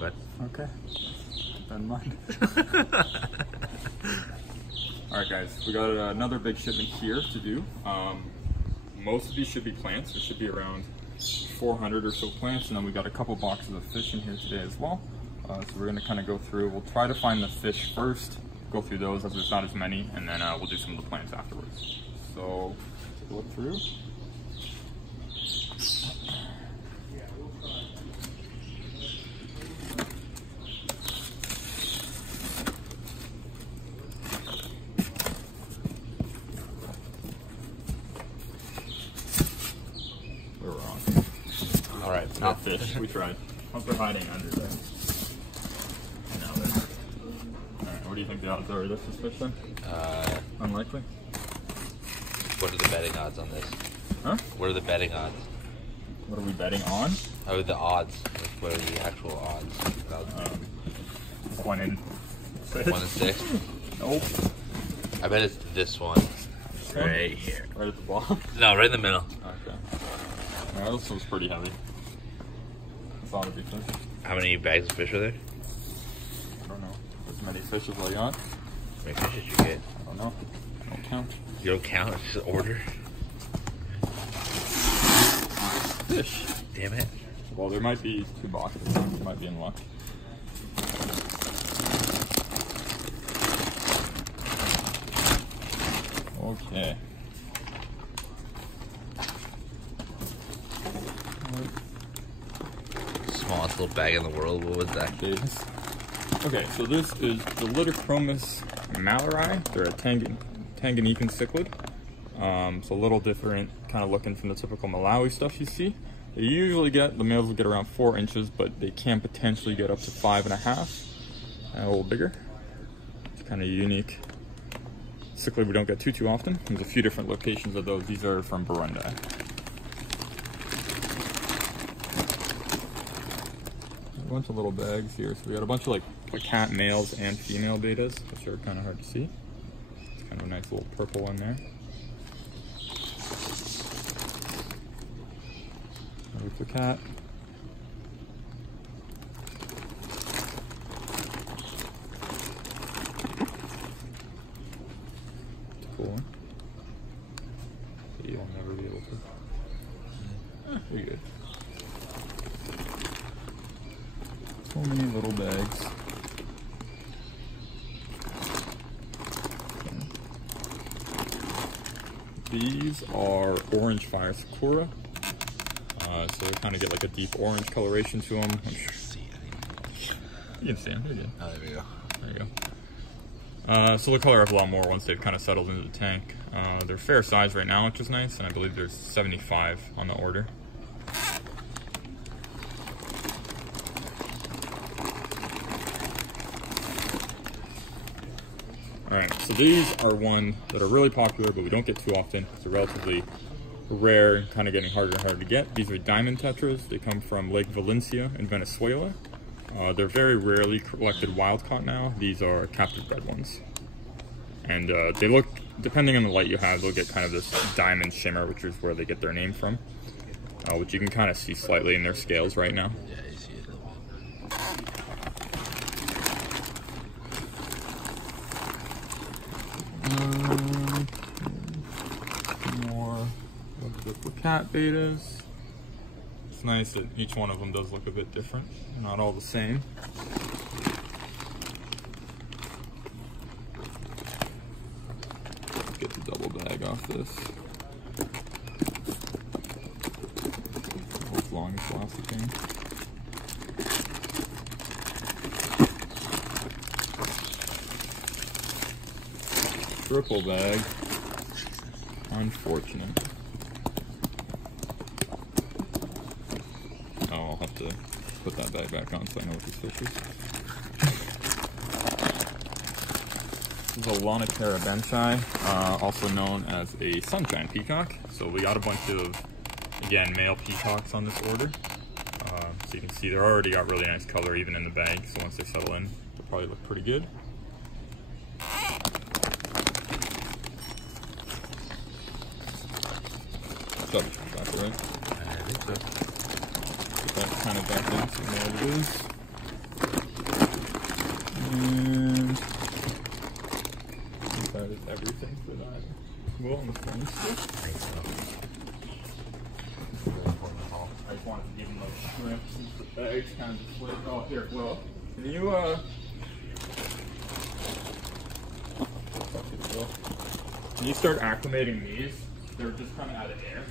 bud. Okay. Keep that in mind. Alright guys, we got another big shipment here to do. Most of these should be plants. There should be around 400 or so plants, and then we got a couple boxes of fish in here today as well. So we're going to kind of go through. We'll try to find the fish first, go through those as there's not as many, and then we'll do some of the plants afterwards. So take a look through. We're wrong. All right, not fish. We tried. Hope they're hiding under there. Now they're. All right, what do you think the odds are? This is fish then? Unlikely. What are the betting odds on this? Huh? What are the betting odds? What are we betting on? How are the odds? Like, what are the actual odds? 1 in 6. 1 in 6? Nope. I bet it's this one. Right here. Right at the bottom? No, right in the middle. Okay. Yeah, this one's pretty heavy. I thought it'd be fish. How many bags of fish are there? I don't know. As many fish as I got. How many fish did you get? I don't know. I don't count. You don't count? It's just order? Fish. Damn it. Well, there might be 2 boxes. You might be in luck. Okay. Smallest little bag in the world. What was that? Okay, so this is the Lidochromis mallory. They're a Tanganyika cichlid. So a little different, kind of looking from the typical Malawi stuff you see. They usually get, the males will get around 4 inches, but they can potentially get up to 5.5 and a little bigger. It's kind of unique cichlid we don't get too often. There's a few different locations of those. These are from Burundi. A bunch of little bags here. So we got a bunch of like cat males and female betas, which are kind of hard to see. It's kind of a nice little purple one there. There's the cat. It's a cool one. You'll never be able to. Pretty good. So many little bags. These are orange fire sakura. So they kind of get like a deep orange coloration to them. I'm sure. You can see them. You're good. Oh, there we go. There you go. So they'll color up a lot more once they've kind of settled into the tank. They're fair size right now, which is nice, and I believe there's 75 on the order. Alright, so these are one that are really popular, but we don't get too often. It's relatively rare and kind of getting harder and harder to get. These are diamond tetras. They come from Lake Valencia in Venezuela. They're very rarely collected wild caught now. These are captive bred ones. And they look, depending on the light you have, they'll get kind of this diamond shimmer, which is where they get their name from. Which you can kind of see slightly in their scales right now. Yeah, you see it a little bit. More for cat betas. It's nice that each one of them does look a bit different. They're not all the same. Let's get the double bag off this. As long as plastic thing. Triple bag. Unfortunate. Oh, I'll have to put that bag back on so I know what this fish is. This is a Lonatera benchi, also known as a sunshine peacock. So we got a bunch of, again, male peacocks on this order. So you can see they're already got really nice color even in the bag. So once they settle in, they'll probably look pretty good. Double check that, right? I think so. Put that kind of back in so you know what it is. Thanks, I just wanted to give him those shrimp since the bag's kind of deflated. Oh, here, well, can you, When you start acclimating these, they're just kind of out of air.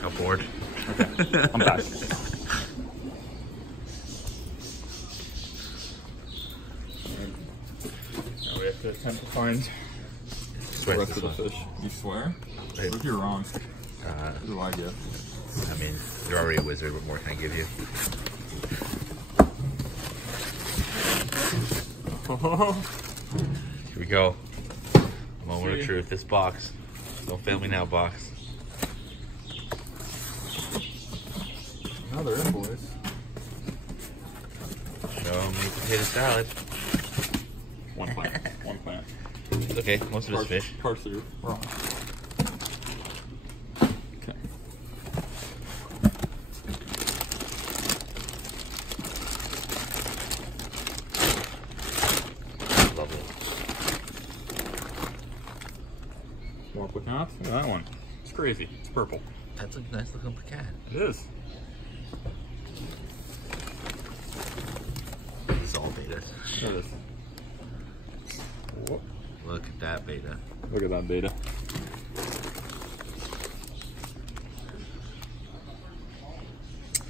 How bored? Okay, I'm back. Now we have to attempt to find the rest of the fish. You swear? Wait. What if you're wrong? What do I get? I mean, you're already a wizard. What more can I give you? Here we go. Moment of truth. This box. Don't fail me now, box. Another invoice. Show me potato salad. One plant. One plant. It's okay. Most of it's fish. Parsley. Wrong. Okay. Love it. More Peacocks. Look at that one. It's crazy. It's purple. That's a nice looking cat. It is. This is all beta. There it is. Whoop. Look at that beta. Look at that beta.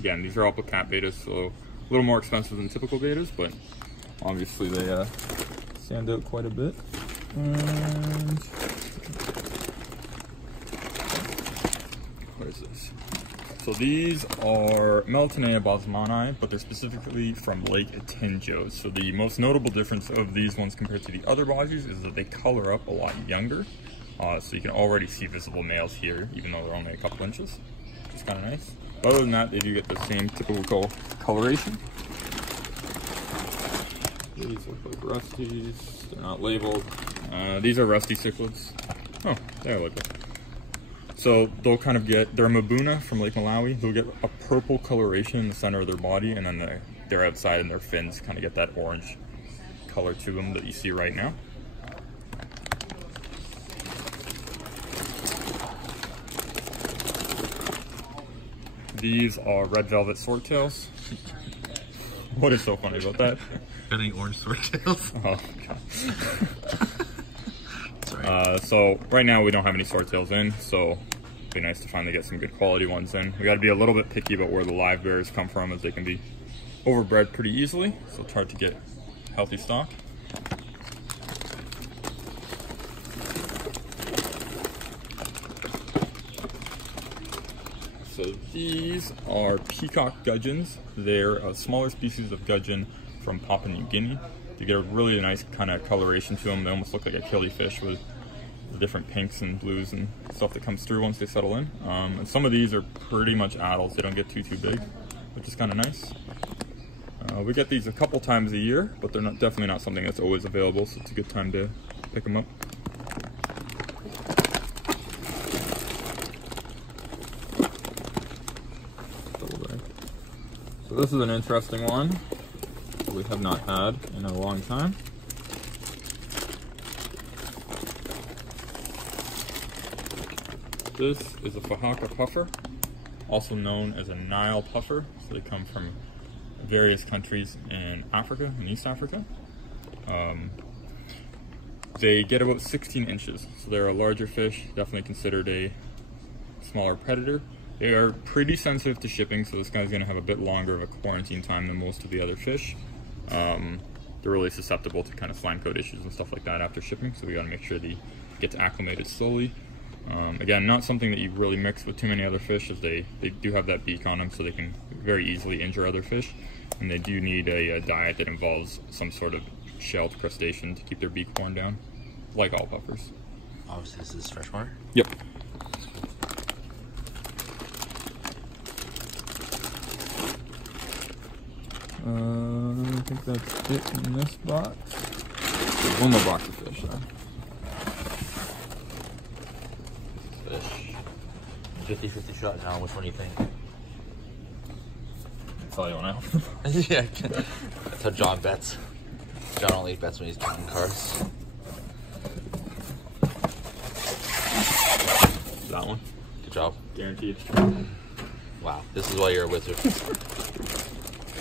Again, these are all cat betas, so a little more expensive than typical betas, but obviously they stand out quite a bit. And what is this? So these are Melatonea bosmani, but they're specifically from Lake Atinjo. So the most notable difference of these ones compared to the other bosses is that they color up a lot younger. So you can already see visible males here, even though they're only a couple inches, which is kind of nice. But other than that, they do get the same typical coloration. These look like rusties. They're not labeled. These are rusty cichlids. Oh, they're labeled. So they'll kind of get, they're Mabuna from Lake Malawi. They'll get a purple coloration in the center of their body, and then they're outside and their fins kind of get that orange color to them that you see right now. These are red velvet swordtails. What is so funny about that? Any orange swordtails? Oh, God. Sorry. So right now we don't have any swordtails in, so it'd be nice to finally get some good quality ones in. We got to be a little bit picky about where the live bears come from, as they can be overbred pretty easily, so it's hard to get healthy stock. So these are Peacock Gudgeons. They're a smaller species of gudgeon from Papua New Guinea. They get a really nice kind of coloration to them. They almost look like a killifish with the different pinks and blues and stuff that comes through once they settle in. And some of these are pretty much adults. They don't get too big, which is kind of nice. We get these a couple times a year, but they're definitely not something that's always available, so it's a good time to pick them up. So this is an interesting one that we have not had in a long time. This is a Peacock Puffer, also known as a Nile Puffer. So they come from various countries in Africa, in East Africa. They get about 16 inches, so they're a larger fish, definitely considered a smaller predator. They are pretty sensitive to shipping, so this guy's going to have a bit longer of a quarantine time than most of the other fish. They're really susceptible to kind of slime coat issues and stuff like that after shipping, so we got to make sure they get acclimated slowly. Again, not something that you really mix with too many other fish, as they do have that beak on them, so they can very easily injure other fish. And they do need a diet that involves some sort of shelled crustacean to keep their beak worn down, like all puffers. Obviously, this is freshwater? Yep. I think that's it in this box. There's one more box of fish though. Fish. 50-50 shot now. Which one do you think? That's all you want to know. Yeah, that's how John bets. John only bets when he's counting cards. That one. Good job. Guaranteed. Wow, this is why you're a wizard.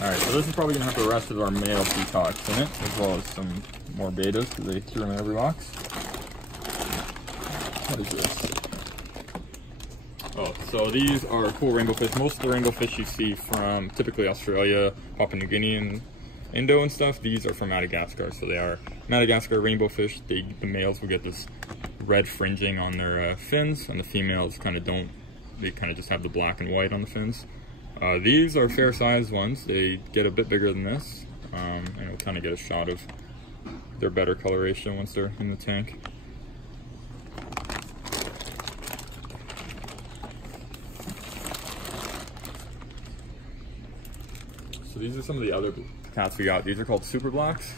Alright, so this is probably going to have the rest of our male peacocks in it, as well as some more betas, because they threw them in every box. What is this? Oh, so these are cool rainbow fish. Most of the rainbow fish you see from typically Australia, Papua New Guinea, and Indo and stuff, these are from Madagascar. So they are Madagascar rainbow fish. The males will get this red fringing on their fins, and the females kind of don't. They kind of just have the black and white on the fins. These are fair sized ones. They get a bit bigger than this, and you'll kind of get a shot of their better coloration once they're in the tank. So these are some of the other cats we got. These are called super blacks.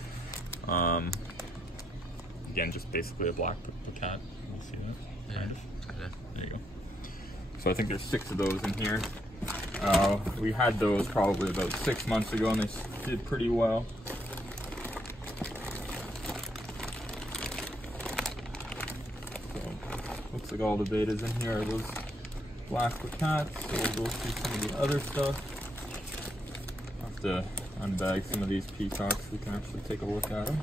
Again, just basically a black cat. You see that? Kind of. Yeah. There you go. So I think there's 6 of those in here. We had those probably about 6 months ago, and they did pretty well. So looks like all the betas in here are those black cats. So we'll go through some of the other stuff. I'll have to unbag some of these peacocks so we can actually take a look at them.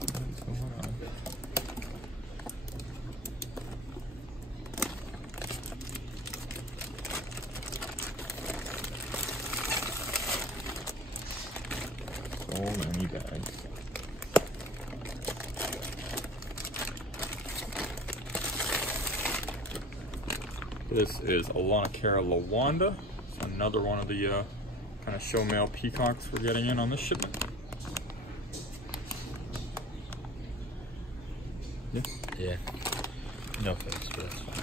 What's going on? So many bags. This is Alanacara lawanda. It's another one of the kind of show male peacocks we're getting in on this shipment. Yeah. Yeah. No face, but that's fine.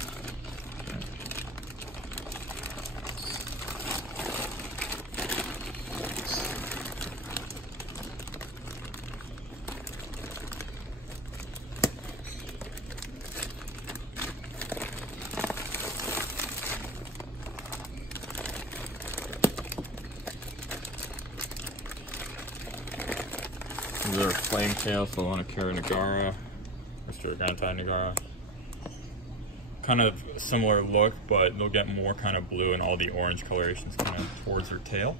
These are flame tails, Alanacara nigara, Mr. Nigara. Kind of similar look, but they'll get more kind of blue and all the orange colorations kind of towards their tail.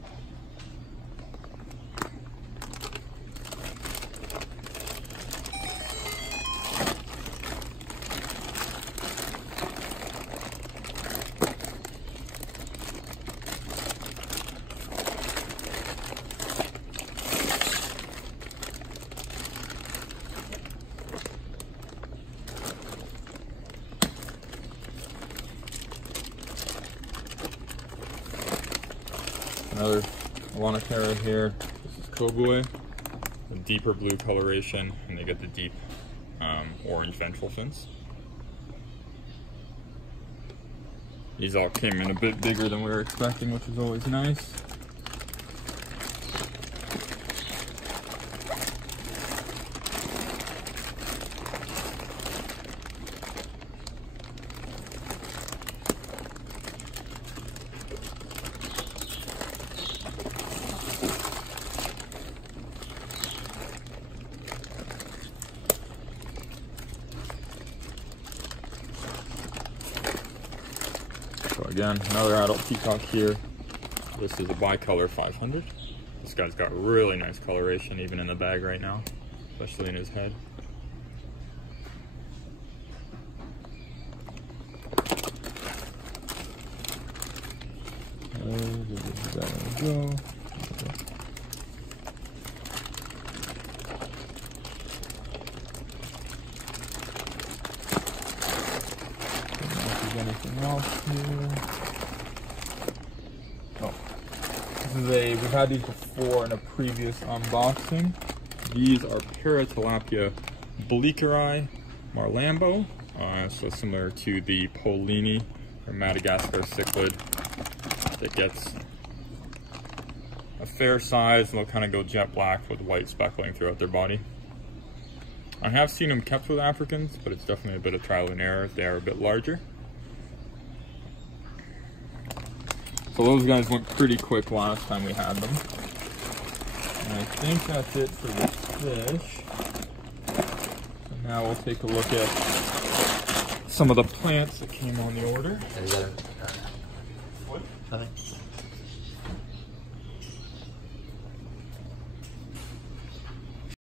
Another Alanacara here. This is Kogwe, a deeper blue coloration, and they get the deep orange ventral fins. These all came in a bit bigger than we were expecting, which is always nice. So again, another adult peacock here. This is a bicolor 500. This guy's got really nice coloration even in the bag right now, especially in his head. There we go. Anything else here? Oh, this is we've had these before in a previous unboxing. These are Paratilapia Bleekeri marlambo, so similar to the Polini or Madagascar cichlid that gets a fair size, and they'll kind of go jet black with white speckling throughout their body. I have seen them kept with Africans, but it's definitely a bit of trial and error. They are a bit larger. So those guys went pretty quick last time we had them. And I think that's it for the fish. So now we'll take a look at some of the plants that came on the order. Is that What? nothing?